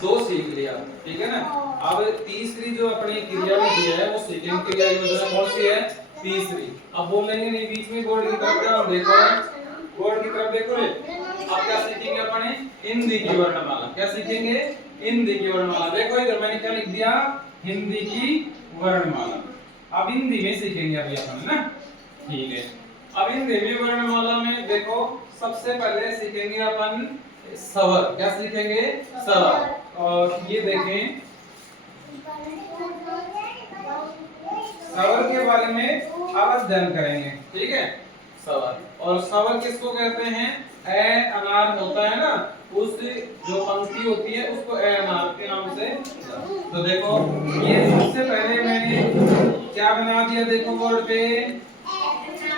दो सीख लिया, ठीक है ना। अब तीसरी जो अपनी क्रिया विधि है वो सीखेंगे। क्रिया योजना कौन सी है? तीसरी। अब बोलेंगे नहीं बीच में, बोर्ड की तरफ ध्यान देखो, बोर्ड की तरफ देखो। अब क्या सीखेंगे अपने? हिंदी की वर्णमाला। क्या सीखेंगे? हिंदी की वर्णमाला। देखो इधर मैंने क्या लिख दिया? हिंदी की वर्णमाला। अब हिंदी में सीखेंगे अभी अपन ना, ठीक है। अब हिंदी में वर्णमाला में देखो सबसे पहले सीखेंगे अपन स्वर। क्या सीखेंगे? स्वर। और ये देखें स्वर के बारे में अब अध्ययन करेंगे, ठीक है। स्वर, और स्वर किसको कहते हैं? ए अनार होता है ना, उस जो पंक्ति होती है उसको ए अनार के नाम से। तो देखो ये सबसे पहले मैंने क्या बना दिया, देखो बोर्ड पे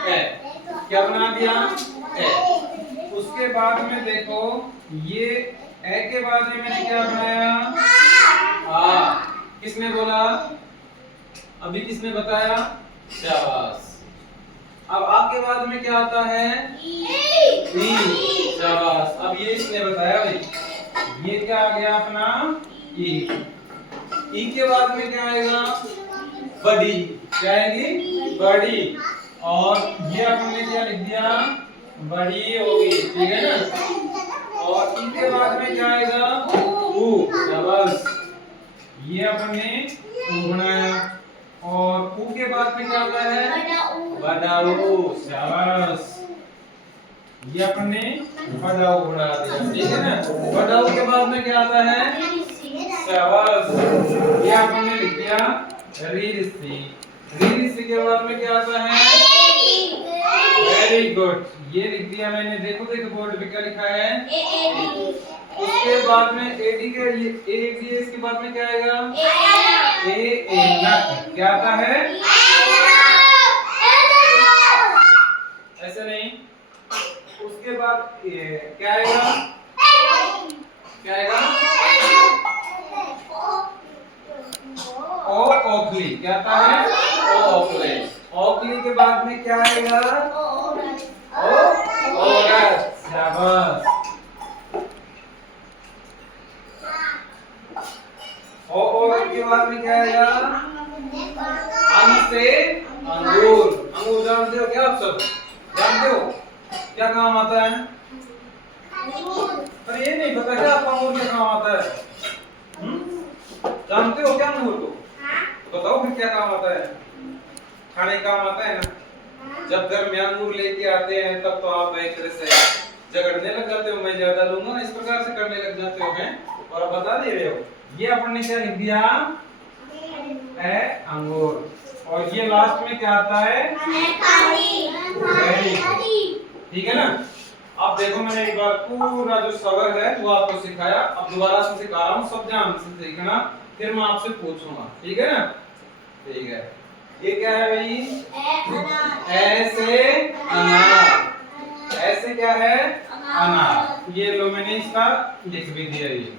ए। क्या बना दिया? ए। उसके बाद में देखो ये ए के बाद में मैंने क्या बनाया? आ। किसने बोला? अभी किसने बताया? शाबाश। अब आपके बाद में क्या आता है? ई। शाबाश। अब ये इसने बताया भाई, ये क्या आ गया अपना? ई। ई के बाद में क्या आएगा? बड़ी। क्या आएगी? बड़ी। और ये हमने क्या लिख दिया? बड़ी होगी, ठीक है ना। और ई के बाद में क्या आएगा? ऊ। शाबाश। ये अपने ऊ बनाया। और ऊ के बाद में क्या आता है? बड़ाऊ। शाबाश। ये अपने बड़ाऊ बना दिया, ठीक है ना। बड़ाऊ के बाद में क्या आता है? शाबाश। ये आपने लिख दिया री ऋषि। री ऋषि के बाद में क्या आता है? Very good. ये लिख दिया मैंने। देखो देखो बोर्ड पे क्या लिखा है? उसके बाद में एडी के लिए इसके बाद में क्या आएगा? ए। क्या आता है? ऐसे नहीं। उसके बाद क्या आएगा? क्या आएगा? ओ ओखली। क्या आता है? ओ ओखली। ओखली के बाद में क्या आएगा? ओ औरत। शाबाश। ओ औरत के बाद में क्या आएगा? अंग से अंगूर। अंगूर जानते हो क्या आप सब? जानते हो क्या काम आता है? अरे ये नहीं पता क्या आपको अंगूर क्या काम आता है? जानते हो क्या अंगूर को? बताओ फिर क्या काम आता है? खाने का काम आता है ना। जब घर में अंगूर लेके आते हैं तब तो आप एक तरह से झगड़ने लग जाते हो, मैं ज्यादा लूंगा, इस प्रकार से करने लग जाते हो हैं, और आप बता दे रहे हो। ये आपने क्या लिख दिया? ए अंगूर। और ये लास्ट में क्या आता है? ठीक है ना। अब देखो मैंने एक बार पूरा जो स्वर है वो आपको सिखाया, अब दोबारा से सिखा रहा हूँ, सब ध्यान से सीखना, फिर मैं आपसे पूछूंगा, ठीक है ना। ठीक है। ये क्या है भाई? ऐसे अनार। ऐसे क्या है? अनार। ये लो मैंने इसका लिख भी दिया। ये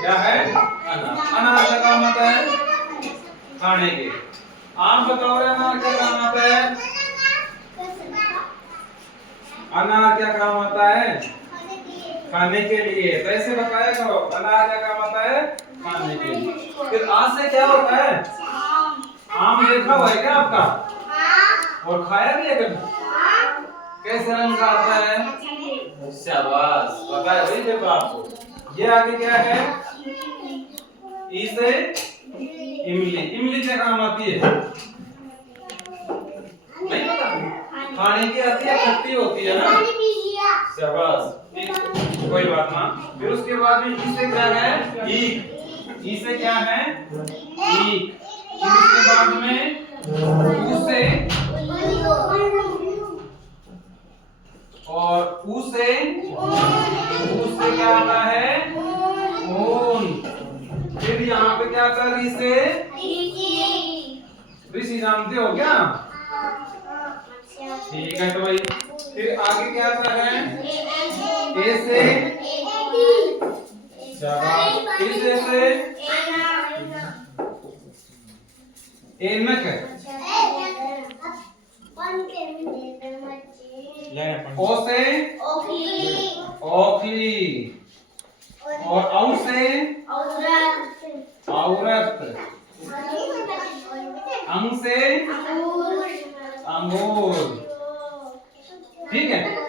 क्या है? अनार। अनार का काम आता है खाने के। आम बताओ रे, अनार क्या काम आता है? अनार क्या काम आता है? खाने के लिए। तो ऐसे बताया करो, अनार क्या काम आता है? खाने के लिए। फिर आज से क्या होता है? आम देखा हुआ है क्या आपका? और खाया भी है कभी? कैसे रंग का आता है? शाबाश, पता है भाई देखो आपको। ये आगे क्या है? ई से इमली। इमली क्या काम आती है? नहीं पता? खाने की आती है, खट्टी होती है ना। शाबाश, कोई बात ना। फिर उसके बाद में ई से क्या है? ईख। ई से क्या है? ईख। फिर उसके बाद में ऊ से, और ऊ से क्या आता है? ऊन। फिर यहाँ पे क्या आता है? री से ऋषि। जानते हो क्या? ठीक है। तो भाई फिर आगे क्या आता है? ए से शाबाश। इस से एनक। ओ से ओखली। और औ से औरत, अंग से अंगूर। ठीक है।